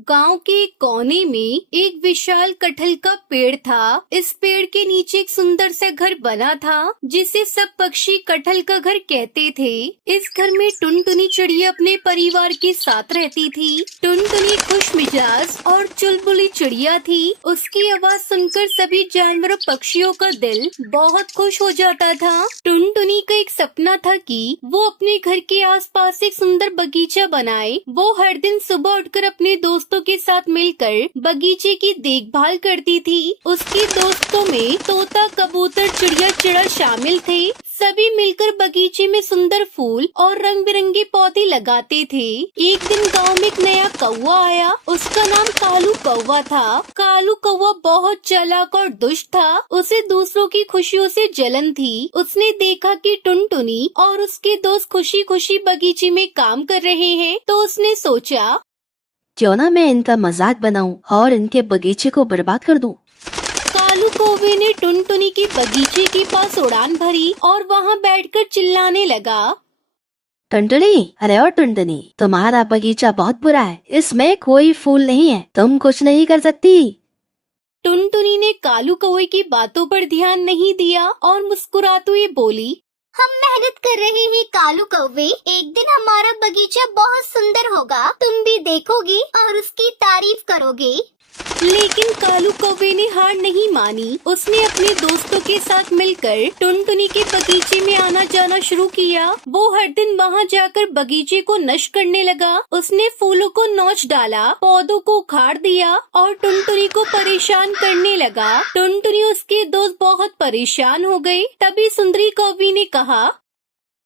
गांव के कोने में एक विशाल कटहल का पेड़ था। इस पेड़ के नीचे एक सुंदर सा घर बना था जिसे सब पक्षी कटहल का घर कहते थे। इस घर में टुनटुनी चिड़िया अपने परिवार के साथ रहती थी। टुनटुनी खुश मिजाज और चुलबुली चिड़िया थी। उसकी आवाज सुनकर सभी जानवरों पक्षियों का दिल बहुत खुश हो जाता था। टुनटुनी का एक सपना था कि वो अपने घर के आसपास एक सुंदर बगीचा बनाए। वो हर दिन सुबह उठकर अपने दोस्तों के साथ मिलकर बगीचे की देखभाल करती थी। उसके दोस्तों में तोता, कबूतर, चिड़िया, चिड़ा शामिल थे। सभी मिलकर बगीचे में सुंदर फूल और रंग बिरंगे पौधे लगाते थे। एक दिन गांव में एक नया कौवा आया। उसका नाम कालू कौवा था। कालू कौवा बहुत चालाक और दुष्ट था। उसे दूसरों की खुशियों से जलन थी। उसने देखा कि टुनटुनी और उसके दोस्त खुशी खुशी बगीचे में काम कर रहे हैं, तो उसने सोचा क्यों ना मैं इनका मजाक बनाऊं और इनके बगीचे को बर्बाद कर दूं। कालू कौवे ने टुनटुनी के बगीचे के पास उड़ान भरी और वहाँ बैठकर चिल्लाने लगा, टुनटुनी, अरे और टुनटुनी, तुम्हारा बगीचा बहुत बुरा है। इसमें कोई फूल नहीं है, तुम कुछ नहीं कर सकती। टुनटुनी ने कालू कौवे की बातों पर ध्यान नहीं दिया और मुस्कुराते हुए बोली, हम मेहनत कर रहे हैं कालू कौवे। एक दिन हमारा बगीचा बहुत सुंदर होगा, तुम भी देखोगे और उसकी तारीफ करोगे। लेकिन कालू कौवे ने हार नहीं मानी। उसने अपने दोस्तों के साथ मिलकर टुनटुनी के बगीचे में आना जाना शुरू किया। वो हर दिन वहाँ जाकर बगीचे को नष्ट करने लगा। उसने फूलों को नोच डाला, पौधों को उखाड़ दिया और टुनटुनी को परेशान करने लगा। टुनटुनी उसके दोस्त बहुत परेशान हो गए। तभी सुंदरी कौवी ने कहा,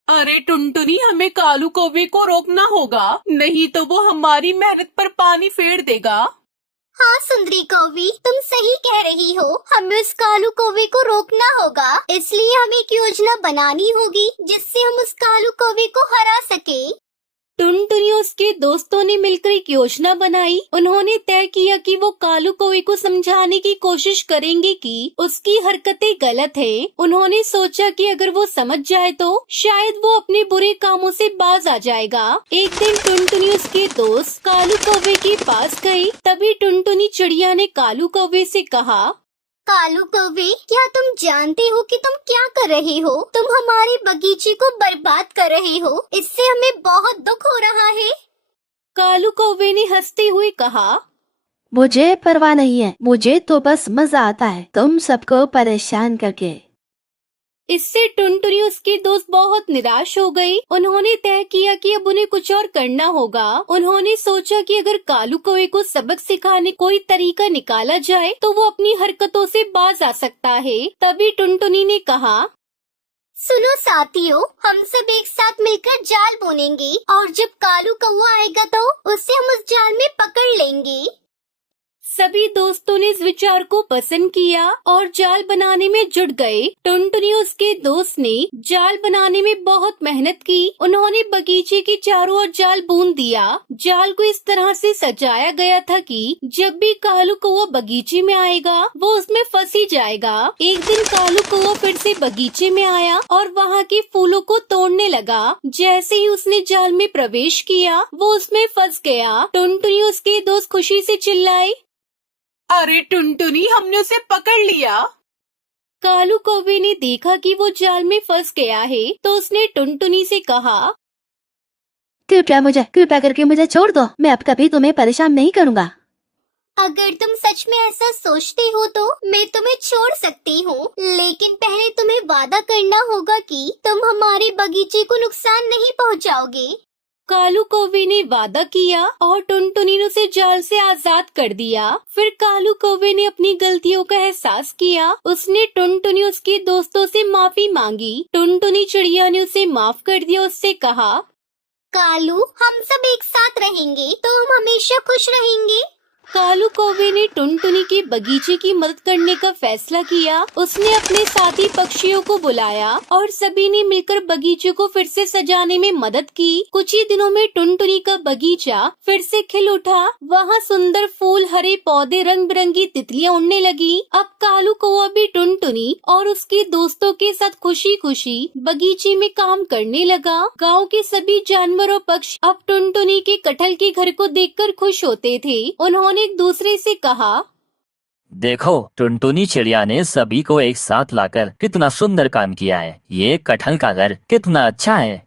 अरे टुनटुनी, हमें कालू कौवे को रोकना होगा, नहीं तो वो हमारी मेहनत पर पानी फेर देगा। हाँ सुंदरी कौवी, तुम सही कह रही हो। हमें उस कालू कौवे को रोकना होगा। इसलिए हमें एक योजना बनानी होगी जिससे हम उस कालू कौवे को हरा सके। टुनटुनी और उसके दोस्तों ने मिलकर एक योजना बनाई। उन्होंने तय किया कि वो कालू कौवे को समझाने की कोशिश करेंगे कि उसकी हरकतें गलत हैं। उन्होंने सोचा कि अगर वो समझ जाए तो शायद वो अपने बुरे कामों से बाज आ जाएगा। एक दिन टुनटुनी उसके दोस्त कालू कौवे के पास गई। तभी टुनटुनी चिड़िया ने कालू कौवे से कहा, कालू कौवे, क्या तुम जानते हो कि तुम क्या कर रहे हो? तुम हमारे बगीचे को बर्बाद कर रहे हो। इससे हमें बहुत दुख हो रहा है। कालू कौवे ने हंसते हुए कहा, मुझे परवाह नहीं है, मुझे तो बस मजा आता है तुम सबको परेशान करके। इससे टुनटुनी उसके दोस्त बहुत निराश हो गए। उन्होंने तय किया कि अब उन्हें कुछ और करना होगा। उन्होंने सोचा कि अगर कालू कौवे को सबक सिखाने कोई तरीका निकाला जाए तो वो अपनी हरकतों से बाज आ सकता है। तभी टुनटुनी ने कहा, सुनो साथियों, हम सब एक साथ मिलकर जाल बुनेंगे और जब कालू कौवा आएगा तो उसे हम उस जाल में पकड़ लेंगे। सभी दोस्तों ने इस विचार को पसंद किया और जाल बनाने में जुट गए। टुनटुनी और उसके दोस्त ने जाल बनाने में बहुत मेहनत की। उन्होंने बगीचे के चारों ओर जाल बूंद दिया। जाल को इस तरह से सजाया गया था कि जब भी कालू कौवा बगीचे में आएगा वो उसमें फंस ही जाएगा। एक दिन कालू कौवा फिर से बगीचे में आया और वहाँ के फूलों को तोड़ने लगा। जैसे ही उसने जाल में प्रवेश किया वो उसमें फंस गया। टुनटुनी और उसके दोस्त खुशी से चिल्लाए, अरे टुनटुनी, हमने उसे पकड़ लिया। कालू कौवे ने देखा कि वो जाल में फंस गया है, तो उसने टुनटुनी से कहा, कृपया करके मुझे छोड़ दो। मैं अब कभी तुम्हें परेशान नहीं करूँगा। अगर तुम सच में ऐसा सोचते हो तो मैं तुम्हें छोड़ सकती हूँ, लेकिन पहले तुम्हें वादा करना होगा कि तुम हमारे बगीचे को नुकसान नहीं पहुँचाओगे। कालू कौवे ने वादा किया और टुनटुनी ने उसे जाल से आजाद कर दिया। फिर कालू कौवे ने अपनी गलतियों का एहसास किया। उसने टुनटुनी उसके दोस्तों से माफी मांगी। टुनटुनी चिड़िया ने उसे माफ कर दिया। उससे कहा, कालू, हम सब एक साथ रहेंगे तो हम हमेशा खुश रहेंगे। कालू कौवे ने टुनटुनी के बगीचे की मदद करने का फैसला किया। उसने अपने साथी पक्षियों को बुलाया और सभी ने मिलकर बगीचे को फिर से सजाने में मदद की। कुछ ही दिनों में टुनटुनी का बगीचा फिर से खिल उठा। वहाँ सुंदर फूल, हरे पौधे, रंग बिरंगी तितलियां उड़ने लगी। अब कालू कौवा भी टुनटुनी और उसके दोस्तों के साथ खुशी खुशी बगीचे में काम करने लगा। गाँव के सभी जानवर और पक्षी अब टुनटुनी के कटहल के घर को देखकर खुश होते थे। उन्होंने एक दूसरे से कहा, देखो, टुनटुनी चिड़िया ने सभी को एक साथ लाकर कितना सुंदर काम किया है। ये कटहल का घर कितना अच्छा है।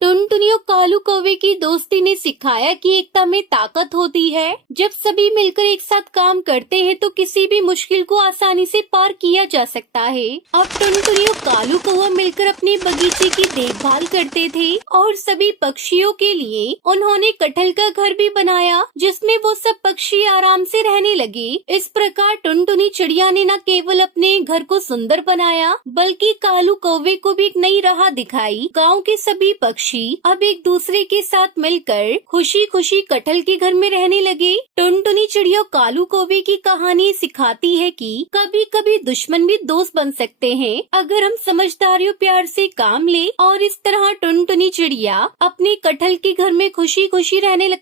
टुनटुनी और कालू कौवे की दोस्ती ने सिखाया कि एकता में ताकत होती है। जब सभी मिलकर एक साथ काम करते हैं तो किसी भी मुश्किल को आसानी से पार किया जा सकता है। अब टुनटुनी और कालू कौवा मिलकर अपने बगीचे की देखभाल करते थे और सभी पक्षियों के लिए उन्होंने कटहल का घर भी बनाया, जिसमें वो सब पक्षी आराम से रहने लगे। इस प्रकार टुनटुनी चिड़िया ने न केवल अपने घर को सुंदर बनाया, बल्कि कालू कौवे को भी एक नई राह दिखाई। गाँव के सभी पक्षी अब एक दूसरे के साथ मिलकर खुशी खुशी कटहल के घर में रहने लगे। टुनटुनी चिड़िया और कालू कौवे की कहानी सिखाती है कि कभी कभी दुश्मन भी दोस्त बन सकते हैं, अगर हम समझदारी और प्यार से काम ले। और इस तरह टुनटुनी चिड़िया अपने कटहल के घर में खुशी खुशी रहने लगती।